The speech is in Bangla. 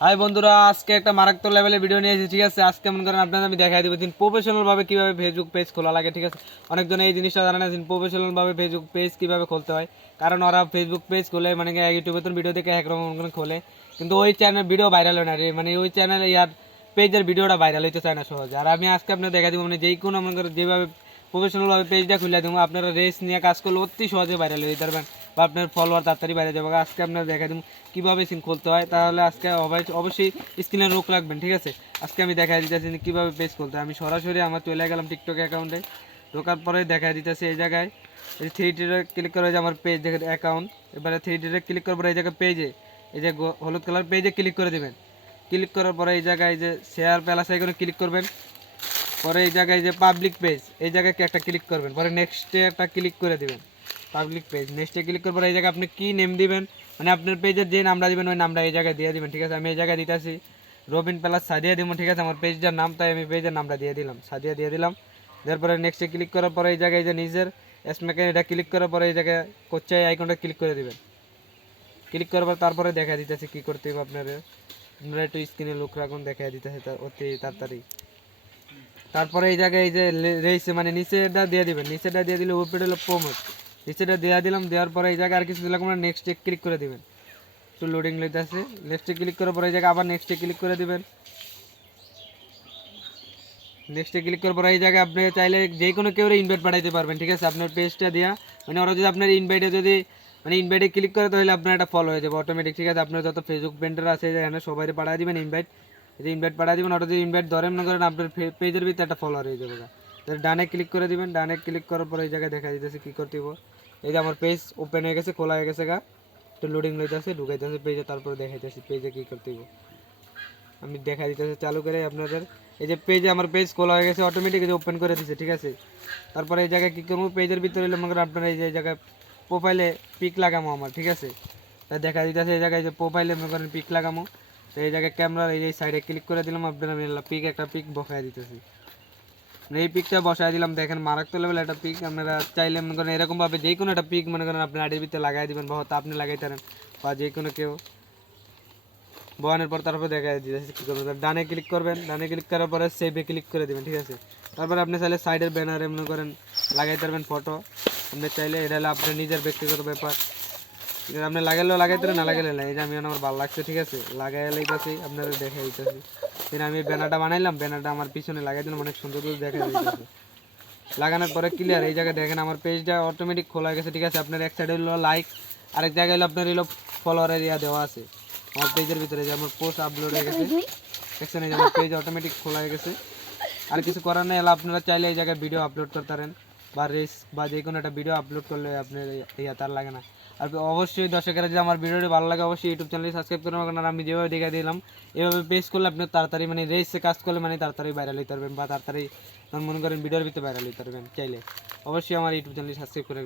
হাই বন্ধুরা, আজকে একটা মারাত্মক লেভেলের ভিডিও নিয়ে এসেছি। ঠিক আছে, আজকে মনে করেন আপনাদের আমি দেখাই দিব প্রফেশনাল ভাবে কিভাবে ফেসবুক পেজ খোলা লাগে। ঠিক আছে, অনেকজন এই জিনিসটা জানে না প্রফেশনাল ভাবে ফেসবুক পেজ কিভাবে খুলতে হয়। কারণ ওরা ফেসবুক পেজ খুলে মানে ইউটিউবে তো ভিডিও দেখে একরকম খোলে, কিন্তু ওই চ্যানেল ভিডিও ভাইরাল হয় না রে, মানে ওই চ্যানেলে ইয়ার পেজের ভিডিওটা ভাইরাল হইতে চায় না সহজে। আর আমি আজকে আপনাদের দেখা দিব মানে যেই কোনো মনে করেন যেভাবে প্রফেশনাল ভাবে পেজটা খুলে দেবো, আপনারা রেস নিয়ে কাজ করলে অতি সহজে ভাইরাল হয়ে পারবেন বা আপনার ফলোয়ার তাড়াতাড়ি বাইরে যাবে। আজকে আপনারা দেখা দিব কীভাবে সিম খুলতে হয়। তাহলে আজকে অবশ্যই স্ক্রিনে রোক রাখবেন। ঠিক আছে, আজকে আমি দেখা দিতেছি কীভাবে পেজ খুলতে হয়। আমি সরাসরি আমার চলে গেলাম টিকটক অ্যাকাউন্টে। ঢোকার পরে দেখা দিতেছে এই জায়গায় এই থ্রি টিরে ক্লিক করে যে আমার পেজ দেখে অ্যাকাউন্ট। এবারে থ্রি টিরে ক্লিক করার পরে এই জায়গায় পেজে এই যে হলুদ কালার পেজে ক্লিক করে দেবেন। ক্লিক করার পরে এই জায়গায় যে শেয়ার প্লাস আইকনে ক্লিক করবেন। পরে এই জায়গায় যে পাবলিক পেজ এই জায়গায় একটা ক্লিক করবেন। পরে নেক্সটে একটা ক্লিক করে দিবেন পাবলিক পেজ। নেক্সটে ক্লিক করার পরে এই জায়গায় আপনি কী নেম দিবেন, মানে আপনার পেজের যে নামটা দিবেন ওই নামটা এই জায়গায় দিয়ে দিবেন। ঠিক আছে, আমি এই জায়গায় দিতেছি রবিন প্লাস সাদিয়া দিব। ঠিক আছে, আমার পেজটার নাম, তাই আমি পেজের নামটা দিয়ে দিলাম, সাদিয়া দিয়ে দিলাম। তারপরে নেক্সটে ক্লিক করার পরে এই জায়গায় যে নিজের এসমেকে এটা ক্লিক করার পরে এই জায়গায় কোচ্চাই আইকনটা ক্লিক করে দিবেন। ক্লিক করার পর তারপরে দেখা দিতেছে কী করতে হবে আপনারা একটু স্ক্রিনে লুক রাখুন, দেখা দিতেছে অতি তাড়াতাড়ি। তারপরে এই জায়গায় এই যে রয়েছে মানে নিচেটা দিয়ে দিবেন, নিচেটা দিয়ে দিলে উপরে হলো প্রমোট, নিচেটা দিয়ে দিলাম। দেওয়ার পরে এই জায়গায় আর কিছু দিলাম না, নেক্সটে ক্লিক করে দিবেন। একটু লোডিং লইতে আছে, নেক্সটে ক্লিক করার পরে এই জায়গায় আবার নেক্সটে ক্লিক করে দিবেন। নেক্সটে ক্লিক করার পরে এই জায়গায় আপনি চাইলে যে কোনো কেউ ইনভাইট পাঠাইতে পারবেন। ঠিক আছে, আপনার পেজটা দেওয়া মানে ওরা যদি আপনার ইনভাইটে যদি মানে ইনভাইটে ক্লিক করে তাহলে আপনার একটা ফলো হয়ে যাবে অটোমেটিক। ঠিক আছে, আপনার যত ফেসবুক ফ্রেন্ডরা আছে এখানে সবাই পাঠিয়ে দিবেন ইনভাইট। যদি ইনভাইট পাঠিয়ে দিবেন, ওটা যদি ইনভাইট ধরেন না করেন আপনার পেজের ভিতরে একটা ফলোয়ার হয়ে যাবে। ডানে ক্লিক করে দিবেন। ডানে ক্লিক করার পরে এই জায়গায় দেখা দিতেছে কী করতে হবে। এই যে আমার পেজ ওপেন হয়ে গেছে, খোলা হয়ে গেছে গা, একটু লোডিং লইতেছে, ঢুকাইতেছে পেজে। তারপরে দেখাইতেছি পেজে কী করতে হবে। আমি দেখা দিতেছি চালু করে আপনাদের। এই যে পেজে আমার পেজ খোলা হয়ে গেছে অটোমেটিক, এই যে ওপেন করে দিচ্ছে। ঠিক আছে, তারপরে এই জায়গায় কী করবো, পেজের ভিতরে এলে মনে করেন আপনারা এই যে জায়গায় প্রোফাইলে পিক লাগামো আমার। ঠিক আছে, তাই দেখা দিতেছে এই জায়গায় যে প্রোফাইলে মনে করেন পিক লাগামো। তো এই জায়গায় ক্যামেরার এই সাইডে ক্লিক করে দিলাম, আপনারা আমি পিক একটা পিক বসায় দিতেছি। এই পিকটা বসায় দিলাম, দেখেন মারাত্মক লেভেল একটা পিক। আপনারা চাইলে মনে করেন এরকমভাবে যে কোনো একটা পিক মনে করেন আপনার আইডির ভিতরে লাগাই দিবেন, বা হয়তো আপনি লাগাইতে পারেন বা যে কোনো কেউ। বয়ানের পর তারপর দেখা দিতেছে কী করবেন, ডানে ক্লিক করবেন। ডানে ক্লিক করার পরে সেভে ক্লিক করে দেবেন। ঠিক আছে, তারপরে আপনি চাইলে সাইডের ব্যানারে মনে করেন লাগাইতে পারবেন ফটো। আপনি চাইলে এটা হলো আপনার নিজের ব্যক্তিগত ব্যাপার। আপনি লাগাইলেও লাগাইতে না লাগাইলে না। এই যে আমি আমার ভালো লাগছে, ঠিক আছে, লাগাই লাইতেছি, আপনাদের দেখা দিতেছি। আমি ব্যানারটা বানাইলাম, ব্যানারটা আমার পিছনে লাগাই দিলাম, অনেক সুন্দর করে দেখা দিতেছে। লাগানোর পরে ক্লিয়ার। এই জায়গায় দেখেন আমার পেজটা অটোমেটিক খোলা হয়ে গেছে। ঠিক আছে, আপনার এক সাইডে হলো লাইক, আরেক জায়গায় হলো আপনার হলো ফলোয়ারের ইয়া দেওয়া আছে আমার পেজের ভিতরে, যে আমার পোস্ট আপলোড হয়ে গেছে। দেখছেন এই যে আমার পেজ অটোমেটিক খোলা হয়ে গেছে। আর কিছু করার নেই, আপনারা চাইলে এই জায়গায় ভিডিও আপলোড করতে পারেন বা রেস বা যে কোনো একটা ভিডিও আপলোড করলে আপনার ইয়া তার লাগে না। আর অবশ্যই দর্শকেরা যদি আমার ভিডিওটি ভালো লাগে অবশ্যই ইউটিউব চ্যানেলটি সাবস্ক্রাইব করবেন। কারণ আমি যেভাবে দেখে দিলাম এভাবে পেজ করলে আপনি তাড়াতাড়ি মানে রেসে কাজ করলে মানে তাড়াতাড়ি ভাইরাল হতে পারবেন বা তাড়াতাড়ি মনে করেন ভিডিওর ভিতরে ভাইরাল হতে পারবেন। চাইলে অবশ্যই আমার ইউটিউব চ্যানেলটি সাবস্ক্রাইব করে